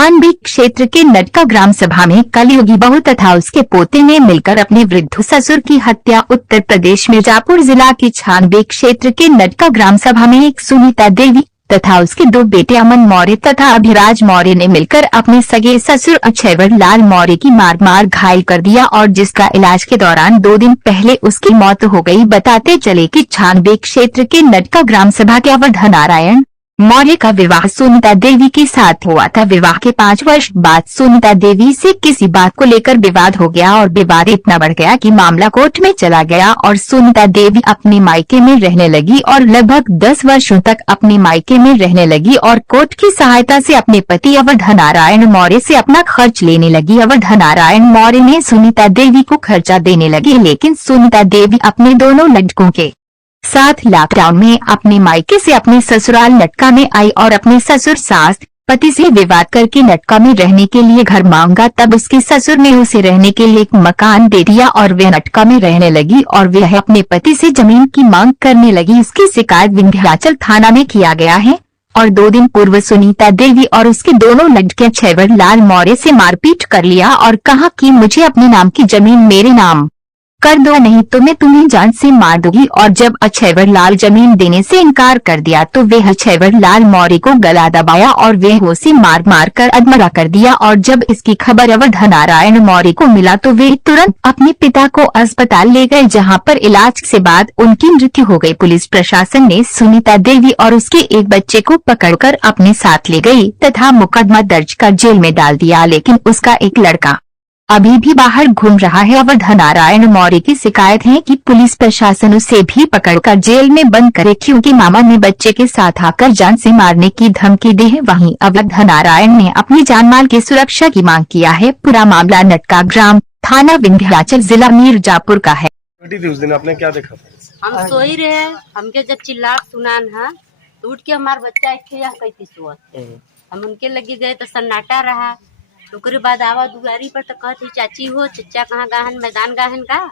छानबी क्षेत्र के नटका ग्राम सभा में कलयुगी बहू तथा उसके पोते ने मिलकर अपने वृद्ध ससुर की हत्या। उत्तर प्रदेश मिर्जापुर जिला के छानबी क्षेत्र के नटका ग्राम सभा में एक सुनीता देवी तथा उसके दो बेटे अमन मौर्य तथा अभिराज मौर्य ने मिलकर अपने सगे ससुर अक्षयवर लाल मौर्य की मार घायल कर दिया और जिसका इलाज के दौरान 2 दिन पहले उसकी मौत हो गई। बताते चले कि छानबी क्षेत्र के नटका ग्राम सभा के अवध नारायण मौर्य का विवाह सुनीता देवी के साथ हुआ था। विवाह के 5 वर्ष बाद सुनीता देवी से किसी बात को लेकर विवाद हो गया और विवाद इतना बढ़ गया कि मामला कोर्ट में चला गया और सुनीता देवी अपने मायके में रहने लगी और लगभग 10 वर्षों तक अपने मायके में रहने लगी और कोर्ट की सहायता से अपने पति अवध नारायण मौर्य से अपना खर्च लेने लगी। अवध नारायण मौर्य ने सुनीता देवी को खर्चा देने लगी, लेकिन सुनीता देवी अपने दोनों लड़कों के साथ लॉकडाउन में अपने मायके से अपने ससुराल नटका में आई और अपने ससुर सास पति से विवाद करके नटका में रहने के लिए घर मांगा। तब उसके ससुर ने उसे रहने के लिए एक मकान दे दिया और वह नटका में रहने लगी और वह अपने पति से जमीन की मांग करने लगी। इसकी शिकायत विंध्याचल थाना में किया गया है और 2 दिन पूर्व सुनीता देवी और उसके दोनों लड़के अक्षयवर लाल मौर्य से मारपीट कर लिया और कहा कि मुझे अपने नाम की जमीन मेरे नाम कर दो, नहीं तो मैं तुम्हें जान से मार दूंगी। और जब अक्षयवर लाल जमीन देने से इनकार कर दिया तो वे अक्षयवर लाल मौर्य को गला दबाया और वे उसे मार कर अधमरा कर दिया। और जब इसकी खबर अवध नारायण मौर्य को मिला तो वे तुरंत अपने पिता को अस्पताल ले गए, जहां पर इलाज से बाद उनकी मृत्यु हो गई। पुलिस प्रशासन ने सुनीता देवी और उसके एक बच्चे को पकड़कर अपने साथ ले गई तथा मुकदमा दर्ज कर जेल में डाल दिया, लेकिन उसका एक लड़का अभी भी बाहर घूम रहा है। अवध नारायण मौर्य की शिकायत है कि पुलिस प्रशासन उसे भी पकड़कर जेल में बंद करे, क्योंकि मामा ने बच्चे के साथ आकर जान से मारने की धमकी दी है। वहीं अवध नारायण ने अपनी जानमाल की सुरक्षा की मांग किया है। पूरा मामला नटका ग्राम थाना विंध्याचल जिला मिर्जापुर का है। उस दिन आपने क्या देखा? हम सोई रहे, हमके जब चिल्लाट सुनान है तो उठ के हमार बच्चा कैसे सोत हम उनके लगे गए तो सन्नाटा रहा। ओकरे बाद आवा दुआरी पर तो कहती चाची हो चच्चा कहाँ गाहन मैदान गाहन का।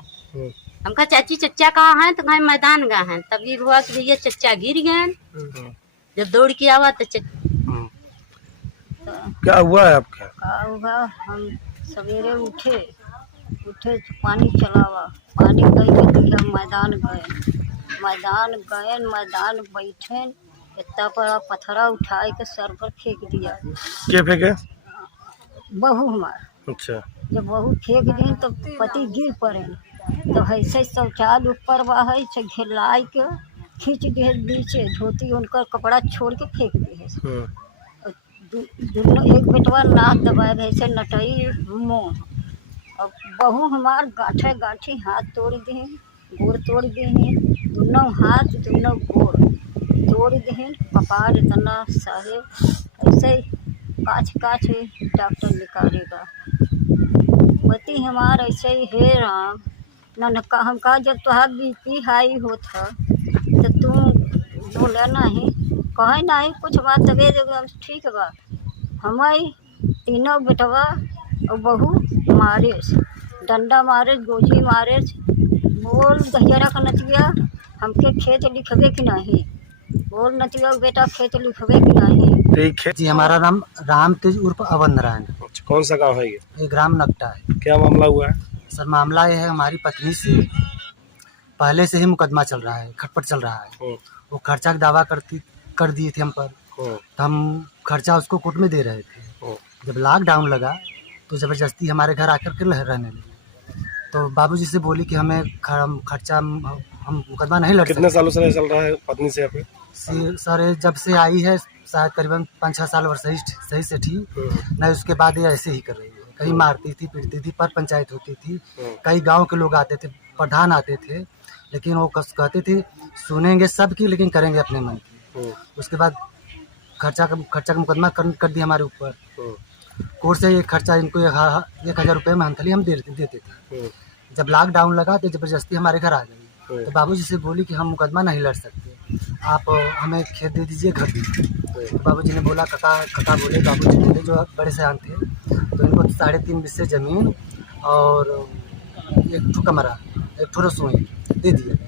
हम कहा चाची चच्चा कहाँ है तो कहा मैदान गाहन। तब ये हुआ कि भैया चच्चा गिर गए। जब दौड़ के आवा तो क्या हुआ है आपका? का हुआ, हम सवेरे उठे तो पानी चलावा, पानी गए तो हम मैदान बैठे इतना बड़ा पत्थरा उठाए के सर पर फेंक दिया। क्या फेंके? बहू हमार। अच्छा। जब बहू फेंक दी तो पति गिर पड़े तो ऐसे शौचाल ऊपर बहे से घेलाई के खींच दिए नीचे, धोती उनका कपड़ा छोड़ के फेंक दिए। दोनों एक बेटवा नाक दबाए ऐसे नटई मुँह। और बहू हमार गाठी हाथ तोड़ दी, गोड़ तोड़ दी, दोनों हाथ दोनों गोड़ तोड़ दी, कपार इतना सारे ऐसे काछ डॉक्टर निकालेगा। पति हमार ऐसे ही है राम न हम कहा जब तुहार बीपी हाई होता तो तुम बोला नहीं कहे नहीं कुछ बात तबे ठीक बा। हमारी तीनों बेटवा और बहू मारे, डंडा मारे, गोजी मारे, बोल दहियारा का नतिया हमके खेत लिखबे कि नहीं, बोल नतिया बेटा खेत लिखबे कि नहीं। जी हमारा नाम राम तेज उर्फ अवध नारायण। कौन सा गांव है ये? ग्राम नकटा है। क्या मामला हुआ है? सर मामला ये है, हमारी पत्नी से पहले से ही मुकदमा चल रहा है, खटपट चल रहा है। वो खर्चा का दावा कर दिए थे हम पर, तो हम खर्चा उसको कोर्ट में दे रहे थे। जब लॉकडाउन लगा तो ज़बरदस्ती हमारे घर आकर के रहने लगे। तो बाबूजी से बोली कि हमें खर्चा हम मुकदमा नहीं लड़ सकते। कितने सालों से चल रहा है पत्नी से आपके? सर जब से आई है शायद करीबन 5-6 साल और सही से थी नहीं, उसके बाद ये ऐसे ही कर रही है। कहीं मारती थी, पीटती थी, पर पंचायत होती थी, कई गांव के लोग आते थे, प्रधान आते थे, लेकिन वो कहते थे सुनेंगे सबकी लेकिन करेंगे अपने मन की। उसके बाद खर्चा का मुकदमा कर दिया हमारे ऊपर। कोर्ट से ये खर्चा इनको 1000 रुपये मंथली हम देते थे। जब लॉकडाउन लगा तो ज़बरदस्ती हमारे घर आ गई। तो बाबूजी से बोली कि हम मुकदमा नहीं लड़ सकते, आप हमें खेत दे दीजिए, घर दीजिए। तो बाबूजी ने बोला काका बोले, बाबूजी बोले जो बड़े सयान थे, तो इनको 3.5 बिस्से ज़मीन और 1 ठो कमरा, 1 ठो रसोई दे दिए।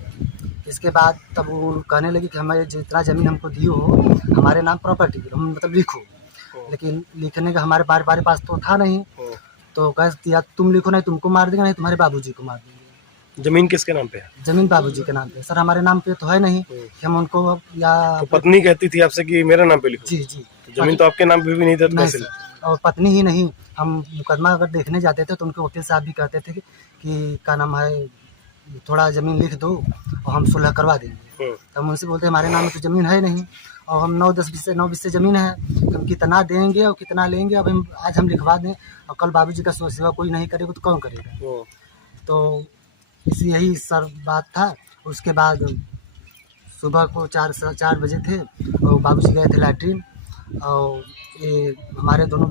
इसके बाद तब वो कहने लगी कि हमें जितना ज़मीन हमको दियो हो हमारे नाम प्रॉपर्टी मतलब लिखो। लेकिन लिखने का हमारे पास तो था नहीं, हम्म। तो कह या तुम लिखो, नहीं तुमको मार देंगे, नहीं तुम्हारे बाबूजी को मार देंगे। जमीन किसके नाम पे है? जमीन बाबूजी के नाम पे सर, हमारे नाम पे तो है नहीं कि हम उनको या तो पत्नी कहती थी आपसे कि मेरे नाम पे लिखो। जी जी तो जमीन तो आपके नाम पे भी नहीं था, तो नहीं कैसे? सर, और पत्नी ही नहीं, हम मुकदमा अगर देखने जाते थे तो उनके वकील साहब भी कहते थे कि क्या नाम है, थोड़ा ज़मीन लिख दो और हम सुलह करवा देंगे। तो हम उनसे बोलते हमारे नाम में तो ज़मीन है नहीं, और हम 9-10 से ज़मीन है, हम कितना देंगे और कितना लेंगे, अब हम आज हम लिखवा दें और कल बाबूजी का सेवा कोई नहीं करेगा तो कौन करेगा। तो यही सर बात था। उसके बाद सुबह को 4 बजे थे और बाबूजी गए थे लैट्रीन, और ये हमारे दोनों